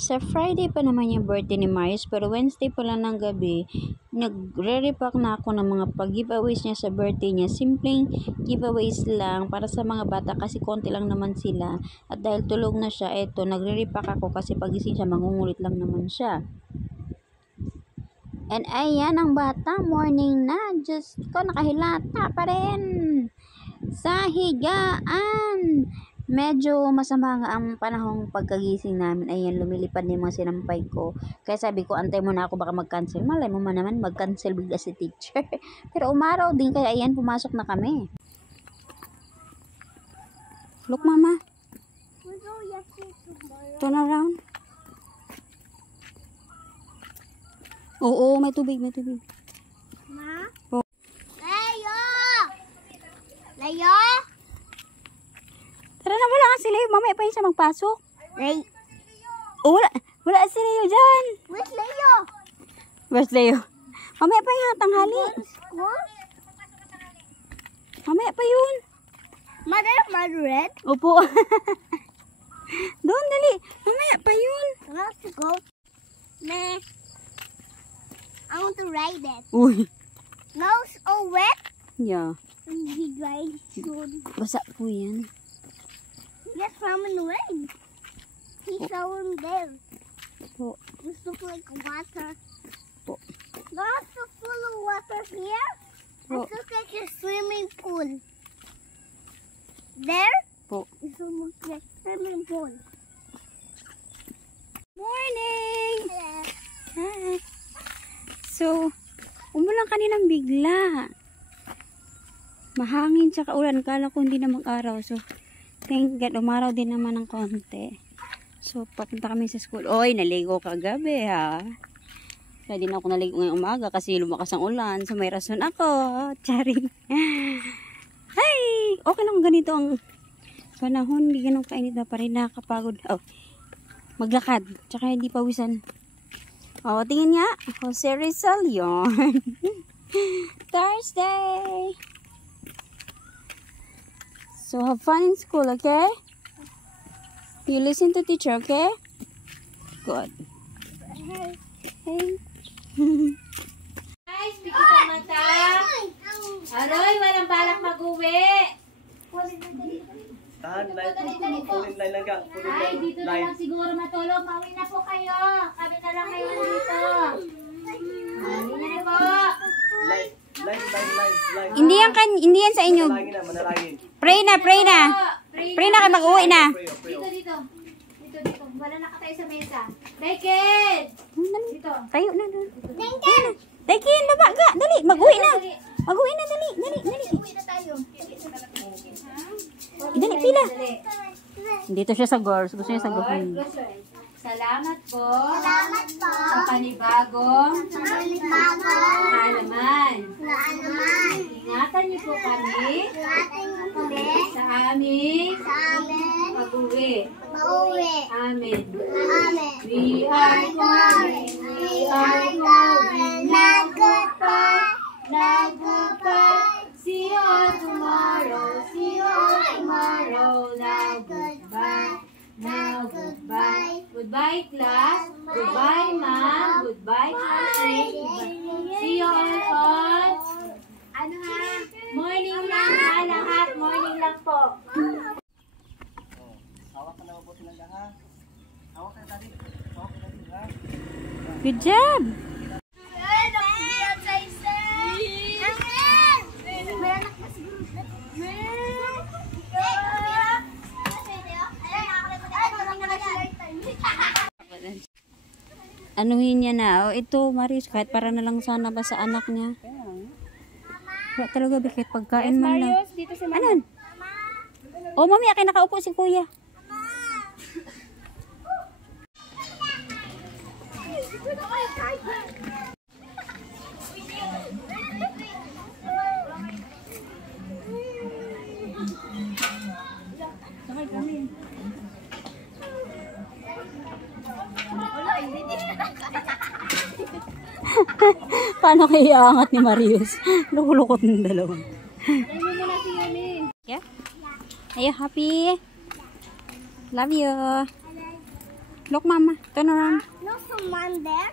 Sa Friday pa naman yung birthday ni Marius, pero Wednesday pa lang ng gabi, nagre-repack na ako ng mga pag-giveaways niya sa birthday niya. Simpleng giveaways lang para sa mga bata kasi konti lang naman sila. At dahil tulog na siya, eto, nagre-repack ako kasi pagising siya, mangungulit lang naman siya. And ayan ang bata, morning na. Diyos ko, nakahilata pa rin sa higaan. Medyo masama nga ang panahong pagkagising namin. Ayan, lumilipad na yung mga sinampay ko. Kaya sabi ko, antay muna ako baka mag-cancel. Malay mo man naman, mag-cancel bigla si teacher. Pero umaraw din, kaya ayan, pumasok na kami. Look, mama. Turn around. Oo, may tubig, may tubig. Ma? Oh. Layo! Layo! Tara na, wala nga si Leo. Mamaya pa yun siya magpasok. Oh, wala si Leo dyan. Where's Layo? Where's Leo? Mamaya pa yung tanghali. School? Mamaya pa yun. Mother red? Opo. Doon, dali. Mamaya pa yun. Let's go. Meh. I want to ride it. Uy. No, it's all wet. Yeah. And he drives soon. Basa po yan. Yes, from in the rain. He's showing there. Po. This looks like water. Po. Not so full of water here. Po. It looks like a swimming pool. There? Po. It looks like swimming pool. Morning! Hello. Hi. So, umulan kaninang bigla. Mahangin tsaka ulan. Kala ko hindi na mag-araw. So, thank God, umaraw din naman ng konti. So, papunta kami sa school. Oy, naligo kagabi ha. Kaya din ako naligo ngayong umaga kasi lumakas ang ulan. So, may rason ako. Charing. Hi! Okay lang ganito ang panahon. Hindi ganun kainit na pa rin. Nakakapagod. Oh, maglakad. Tsaka hindi pawisan. Oh, tingin nga. Jose Rizal yun. Thursday. So, have fun in school, okay? You listen to teacher, okay? Good. Hey. Guys, pikita mata. Aroy, walang balak mag-uwi. Tahan, pulin line lang ka. Ay, dito na lang siguro matulog. Mauwi na po kayo. Kami na lang kayo dito. Mauwi na po. Line. Hindi yan sa inyo. Manalangin na, manalangin. Pray na. Pray na kayo mag-uwi na. Dito. Wala na ka tayo sa mesa. Daikin! Dito. Tayo na doon. Daikin, baba ka. Dali, mag-uwi na. Mag-uwi na, dali. Uwi na tayo. Dali, pila. Dito siya sa girls. Gusto niya sa girls. Salamat po. Salamat po. Sa panibagong kaalaman. Ingatan niyo po kami sa aming pag-uwi. Amen. We are going. Not goodbye. See you all tomorrow. Now goodbye. Goodbye class. Goodbye ma'am. Goodbye classmate. See you all on. Ano ha? Morning lang ha lahat. Morning lang po. Hawak ka na mabuti lang ha. Hawak ka na tadi. Ha. Good job. Anuhin niya na. Oh, ito, Marius, kahit para na lang sana ba sa anak niya. Wala talaga, kahit pagkain man lang. Anon? Oh, mami, akin nakaupo si kuya. Paano kaya iangat ni Marius? Lukulukot ng dalawa. Yeah? Are you happy? Love you. Look, Mama. Turn around. No someone there.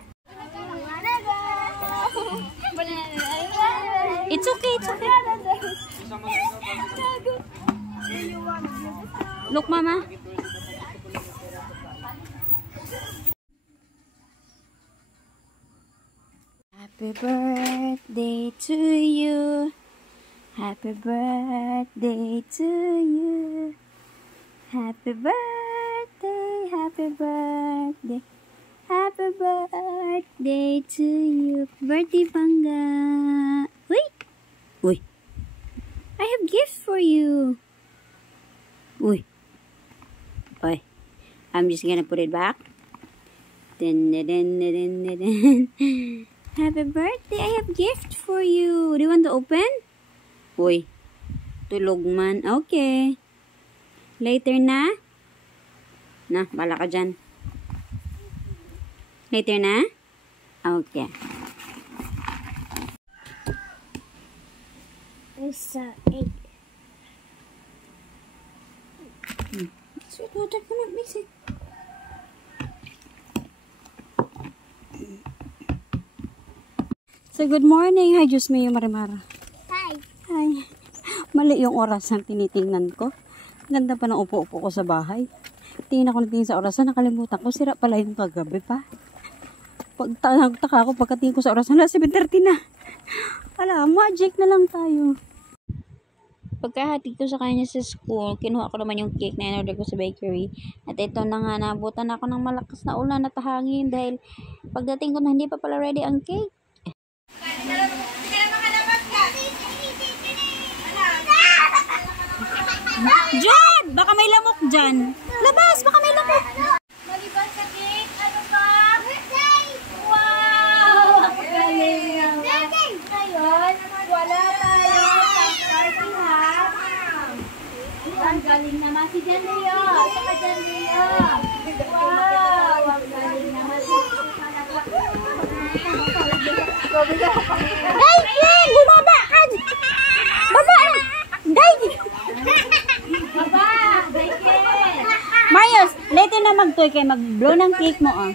It's okay, it's okay. Look, Mama. Happy birthday to you. Happy birthday to you. Happy birthday, happy birthday. Happy birthday to you. Birthday, Pangga. Wait. Uy. I have gift for you. Uy. Uy. I'm just gonna put it back. Dun, dun, dun, dun, dun, dun. Happy birthday. I have gift for you. Do you want to open? Uy. Tulog man. Okay. Later na? Na, bala ka dyan. Later na? Okay. It's egg. Sweet water, come on, mix it. So, good morning. Hi, Diyos Mayo Marimara. Hi. Hi. Mali yung oras na tinitingnan ko. Ganda pa ng upo-upo ko sa bahay. Tingin ako natingin sa orasan, nakalimutan ko. Sira pala yung kagabi pa. Pagtaka ako, pagkatingin ko sa orasan, 7:30 na. Wala, magic na lang tayo. Pagkahatid ko sa kanya sa school, kinuha ko naman yung cake na in-order ko sa bakery. At ito na nga, nabutan ako ng malakas na ulan at hangin dahil pagdating ko na hindi pa pala ready ang cake. Diyan! Baka may lamok dyan. Labas! Baka may lamok. Maliban sa cake, ano pa? Wow! Ang galing! Ngayon, wala tayo pang-party hat. Ang galing naman si Jan Leo. Saka Jan Leo. Wow! Ang galing naman si Day! Flynn! Bumaba ka! Baba! Day! Baba! Daikit! Marius, later na mag-toy kayo. Mag-blow ng cake mo, oh.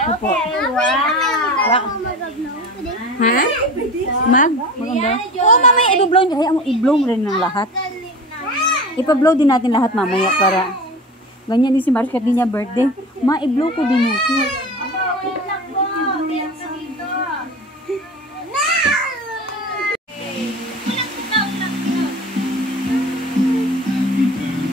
Okay, wow! Ha? Mag? Maganda? Oo, mamaya i-blow. Hayaan mo, i-blow mo rin ng lahat. Ipa-blow din natin lahat mamaya para ganyan din si Marius kasi niya birthday. Ma, i-blow ko din yung cake.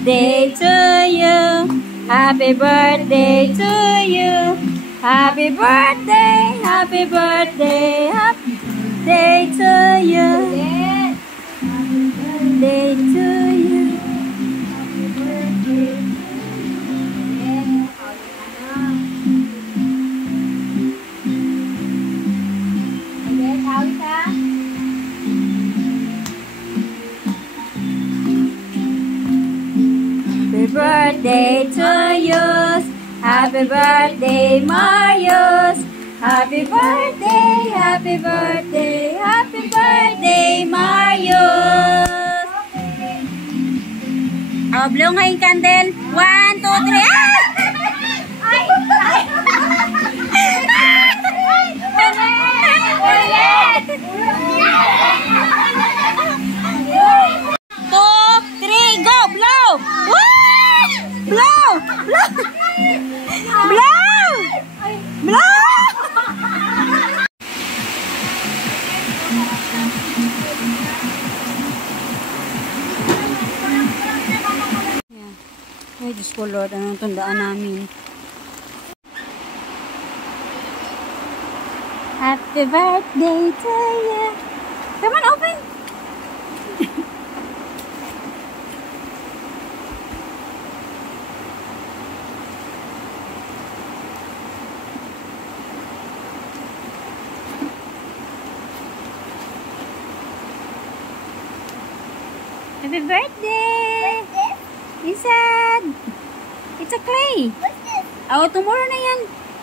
Day to you. Happy birthday to you. Happy birthday, happy birthday, happy day to you. Day to you. Happy birthday to you. Happy birthday, Marius. Happy birthday, happy birthday, happy birthday, Marius. Oh, blow nga yung candle. 1, 2, 3. Ay, Diyos ko Lord, anong tandaan namin? Happy birthday to you. Come on, open. Happy birthday! Inside! It's a clay! What's this? Oh, tomorrow na yan!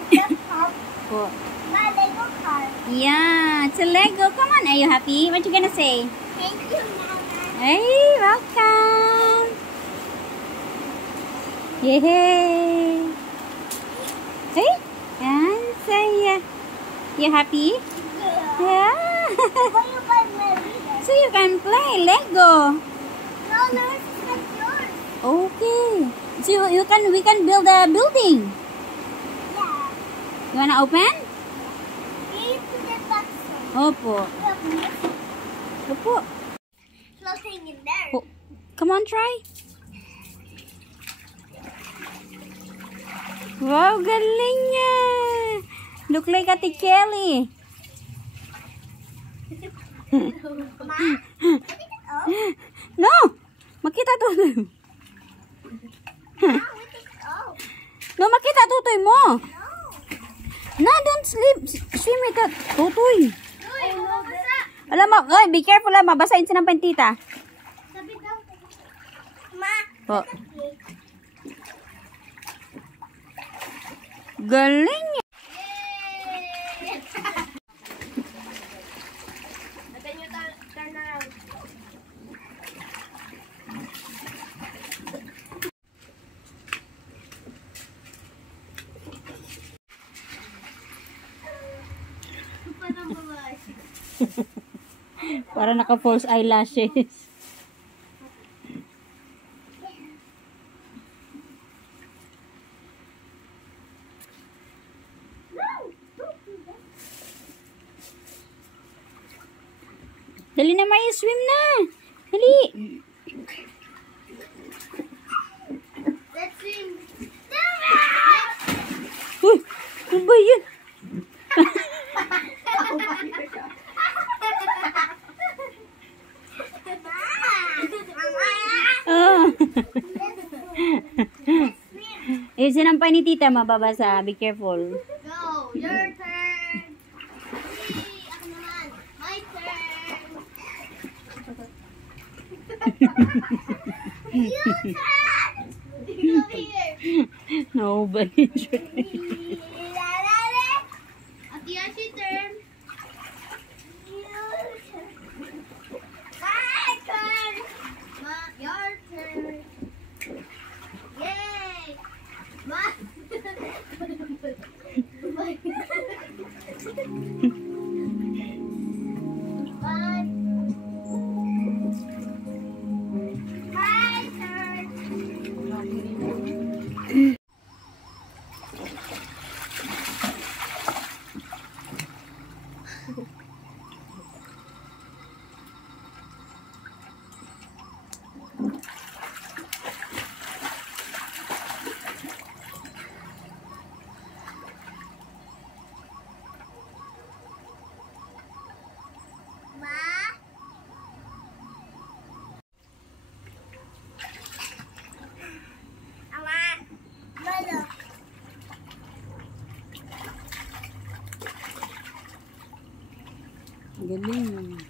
The car. Oh. My Lego car. Yeah, it's a Lego. Come on, are you happy? What you gonna say? Thank you, Mama. Hey, welcome! Yay! Hey, ang saya. You happy? Yeah. Why you buy Mary? So you can play Lego. No, it's not yours. Okay. So we can build a building. Yeah. You wanna open? Need to get back some. Opo. Opo. Floating in there. Oh, come on, try. Wow, galing niya. Look like Ate Kelly. Ma, oh, No! Makita tutoy mo. now we take it off. No, makita tutoy mo. No. No, don't swim with that tutoy. Uy, mabasa. Alam mo, oy, be careful lang. Mabasahin sa ng tita. Sabi daw. Ma. Po. Galing niya. Yay! Can you turn around? Parang babae. Para naka-false eyelashes. Dali na, Maya, swim na. Dali. Let's swim. Uy, ano ba yun? Ah. Eh, sinampay ni tita, mababasa. Be careful. Go, your turn. Hey, ako naman. My turn. You turn. Over here. Nobody's Ate Yashi, turn. My turn. Your turn. Yay. My. My turn. Galing.